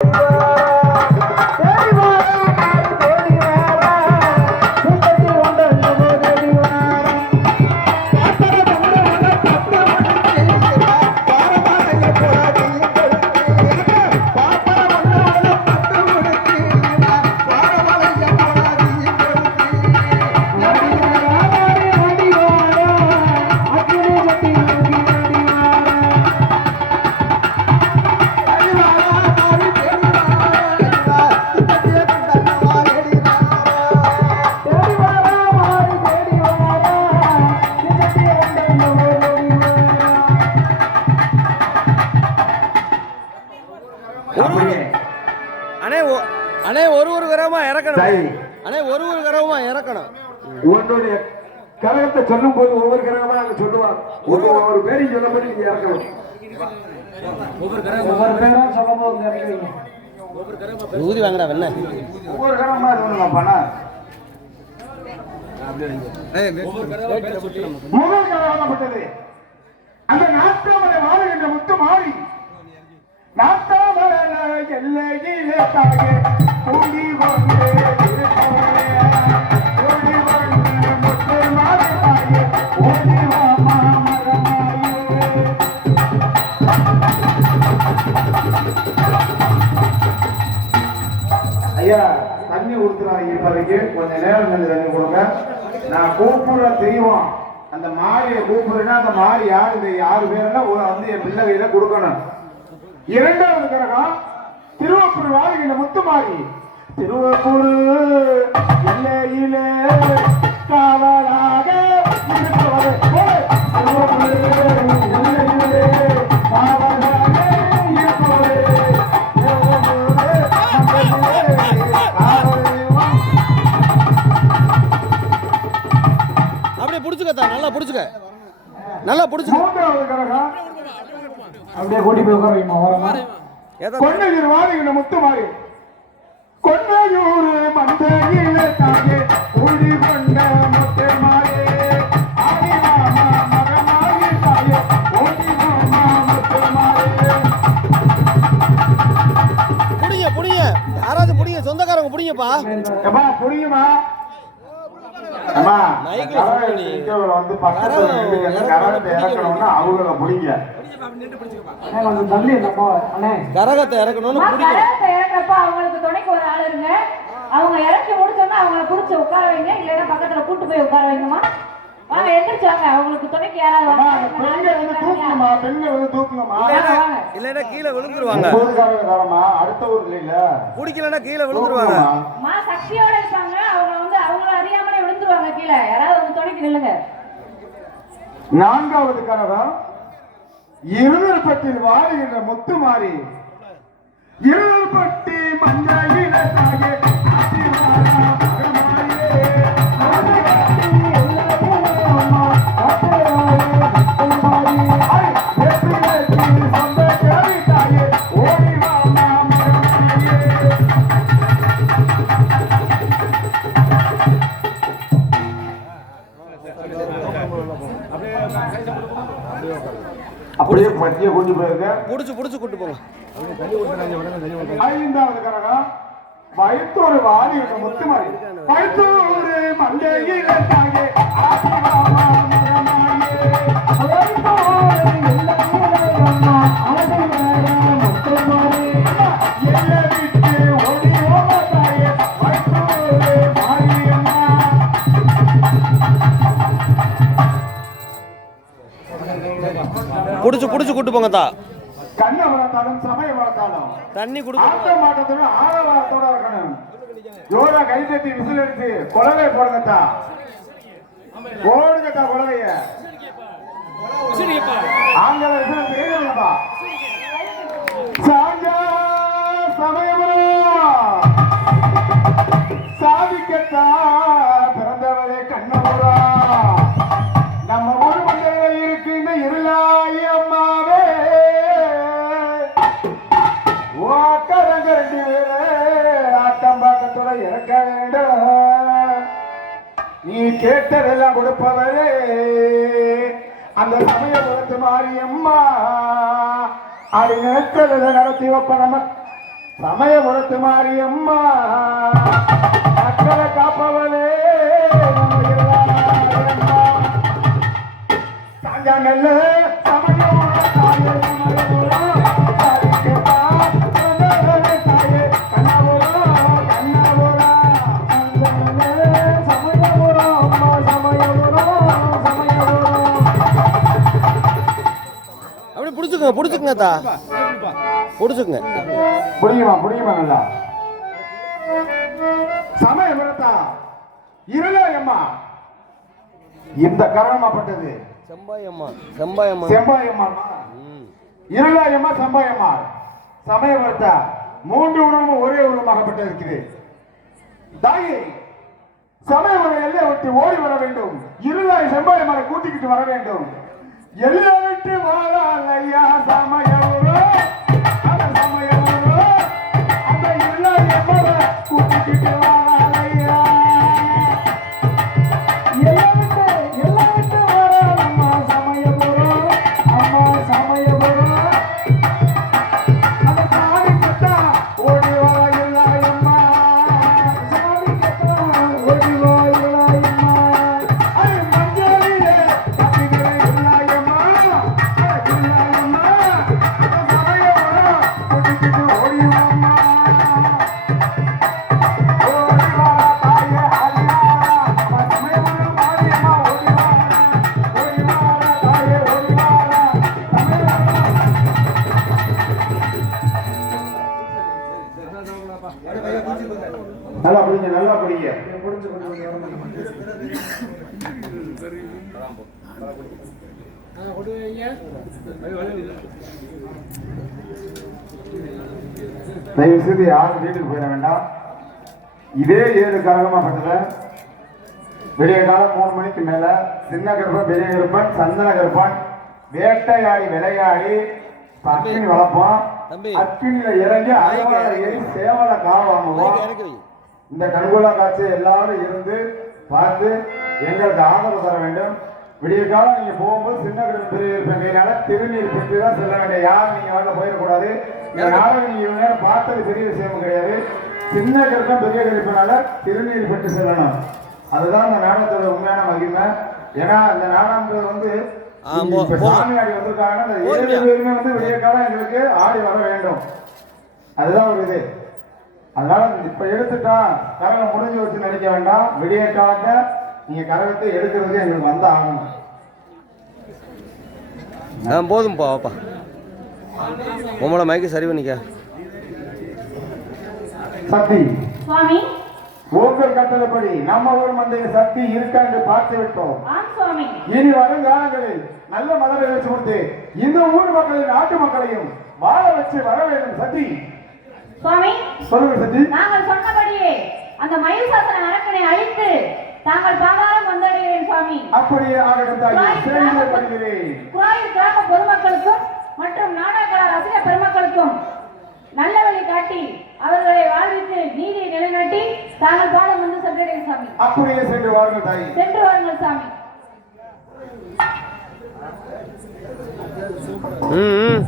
அப்படியே ஒரு கரமா இறக்கணும். உன்னுடைய கரகத்தை சொல்லும் போது ஒவ்வொரு கரகமா அங்க சொல்லுவாங்க. ஒரு ஒரு பேரையும் சொல்லும்போது நீங்க இறக்கணும். ஒவ்வொரு பேரும் சொல்லும் போது ஊதி வாங்கடா வெண்ண ஒவ்வொரு கரகமா முதல் கரகப்பட்டது அந்த நாட்டாமலை வாழுகின்ற முத்து மாறி. நாட்டாமலை எல்லையிலே தாயே கூடி கொண்டு கொஞ்சம் கொஞ்ச நேரம் கொஞ்சம் தண்ணி கொடுங்க நான் கூப்பிடுற தெய்வம் அந்த மாரியை கூப்பிடுறேன்னா அந்த மாறி யார் இந்த ஆறு பேருன்னா வந்து என் பிள்ளை கையில கொடுக்கணும். இரண்டாவது கிரகம் திருவப்பூர் வாழ்கின்ற முத்துமாரி திருவப்பூர் எல்லையிலே காவலாக இருப்பவரே. திருவப்பூர் அப்படியே கூட்டி போய் உட்கார வைமா ஓரமா? ஏதோ கொன்னையூர் வாழுகின்ற முத்துமாரி கொன்னையூர் மந்தையிலே தாங்கே உழி கொண்ட புடிங்க புடிங்க. யாராவது புடிங்க சொந்தக்காரங்க புடிங்கப்பா. எப்பா புரியுமா அம்மா மைக்ல கரகம் சொல்லு நீ. நிக்கிறவங்கள வந்து பக்கத்துல இறக்கணும்னா அவங்கள அண்ணே கரகத்தை இறக்கணும்னு கரகத்தை இறக்குறப்ப அவங்களுக்கு துணைக்கு ஒரு ஆள் இருங்க. அவங்க இறக்கி முடிச்சோன்னா அவங்கள புடிச்சு உட்கார வைங்க. இல்லைன்னா பக்கத்துல கூட்டு போய் உட்கார வைங்கம்மா. வாங்க எந்திரிச்சு வாங்க. அவங்களுக்கு துணைக்கு யாராவது வாங்க. பெண்ணை வந்து பெண்ணை வந்து வாங்க. இல்லைன்னா கீழே விழுந்துருவாங்க. ஊருக்காரங்க தரமா அடுத்த ஊர்ல இல்ல பிடிக்கலன்னா கீழே விழுந்துருவாங்க. அம்மா சக்தியோட இருப்பாங்க. அவங்க அவங்கள அறியாமலே விழுந்துருவாங்க கீழே. யாராவது வந்து துணைக்கு நில்லுங்க. நான்காவது கனகம் இருநூற்பட்டில் வாழுகின்ற முத்து மாறி இருநூற்பட்டி மஞ்சளில அப்படியே மத்திய கொண்டு போயிருக்க? புடிச்சு புடிச்சு கூட்டு போங்க. ஐந்தாவது கரகம் வயத்தூர் வாடி முத்துமாரி. வயத்தூர் மண்டையில தாயே ஆதிவாமா புடிச்சு புடிச்சு கூட்டு போங்க தா. கண்ணை வளர்த்தாலும் சமய வளர்த்தாலும். தண்ணி குடுக்க ஆட்ட மாட்டத்தோட ஆழவாரத்தோட இருக்கணும். ஜோரா கை தட்டி விசில் எடுத்து குலவை போடுங்கத்தா போடுங்கத்தா ஆட்டம் பாக்கத்தோட இறக்க வேண்டும். நீ கேட்டதெல்லாம் கொடுப்பவரே அந்த சமயபுரத்து மாரியம்மா அது நேரத்தில் நடத்தி வைப்ப நம்ம சமயபுரத்து மாரியம்மா. மக்களை காப்பவளே. நம்ம பிடிச்சிக்கங்க பிடிச்சிக்கங்க புரியுமா புரியுமா நல்லா? சமய விரத்தா இருளாயம்மா இந்த கரணமாப்பட்டது செம்பாயம்மா செம்பாயம்மா. செம்பாயம்மா. இருளாயம்மா செம்பாயம்மா. சமய விரத்தா மூன்று உருவமும் ஒரே உருவமாகப்பட்டு இருக்கிறது தாயே சமயவரை எல்லை விட்டு ஓடி வர வேண்டும். இருளாய் செம்பாயம்மனை கூட்டிக்கிட்டு வர வேண்டும். எல்லை விட்டு வாழாலையா தயவு செய்து யாரும் வீட்டுக்கு போயிட வேண்டாம். இதே ஏழு காலமாப்பட்டத விடிய காலம் மூணு மணிக்கு மேல சின்ன கருப்பன் பெரிய கருப்பன் சந்தன கருப்பன் வேட்டையாடி விளையாடி அக்கினி வளர்ப்போம். அக்கினியில இறங்கி அறுவாலை ஏறி சேவலை கால வாங்குவோம். இந்த கண்கொள்ளா காட்சியை எல்லாரும் இருந்து பார்த்து எங்களுக்கு ஆதரவு தர வேண்டும். விடிய காலம் நீங்க போகும்போது சின்ன கருப்பு பெரிய கருப்பன் கையினால திருநீர் பெற்று தான் செல்ல வேண்டிய யாரும் நீங்க வரல போயிடக்கூடாது. நாடகம் நீங்க நேரம் பார்த்தது பெரிய விஷயம் கிடையாது. சின்ன கருப்பன் பெரிய கருப்பனால திருநீர் பெற்று செல்லணும். அதுதான் இந்த நாடகத்தோட உண்மையான மகிமை. ஏன்னா இந்த நாடகம்ன்றது வந்து ஆ, போ- இப்ப போதும். சாமி ஆடி வந்திருக்காங்கன்னா ஏழு. பேருமே வந்து விடிய காலம் எங்களுக்கு ஆடி வர வேண்டும். அதுதான் ஒரு இது. அதனால இப்ப எடுத்துட்டா கரகம் முடிஞ்சு வச்சு நினைக்க வேண்டாம். விடிய காலத்தை நீங்க கரகத்தை எடுக்கிறது எங்களுக்கு வந்த ஆகணும் ஆ போதும்ப்பா வாப்பா. உங்களோட மைக்கு சரி பண்ணிக்க. சக்தி. சுவாமி. உங்கள் கட்டளைப்படி நம்ம ஊர் மந்தையில் சக்தி இருக்கா என்று பார்த்து விட்டோம். இனி வரும் காலங்களில் நல்ல மலரை வச்சு கொடுத்து இந்த ஊர் மக்களையும் நாட்டு மக்களையும் வாழ வச்சு வர வேண்டும் சக்தி. சுவாமி சொல்லுங்க நாங்கள் சொன்னபடியே அந்த மயில்சாசன அரக்கனை அழித்து தாங்கள் பாதாளம் வந்தடைகிறேன் சுவாமி. அப்படியே ஆகட்டும் தாயே கிராம வருகிறேன் குழாயில் கிராம பொதுமக்களுக்கும் மற்றும் நாடக ரசிக பெருமக்களுக்கும் நல்ல வழி காட்டி அவர்களை வாழ்வித்து நீதியை நிலைநாட்டி தாங்கள் பாலம் வந்து சென்றடையும் சாமி அப்படியே சென்று வாருங்கள் தாய். சென்று வாருங்கள் சாமி ம்.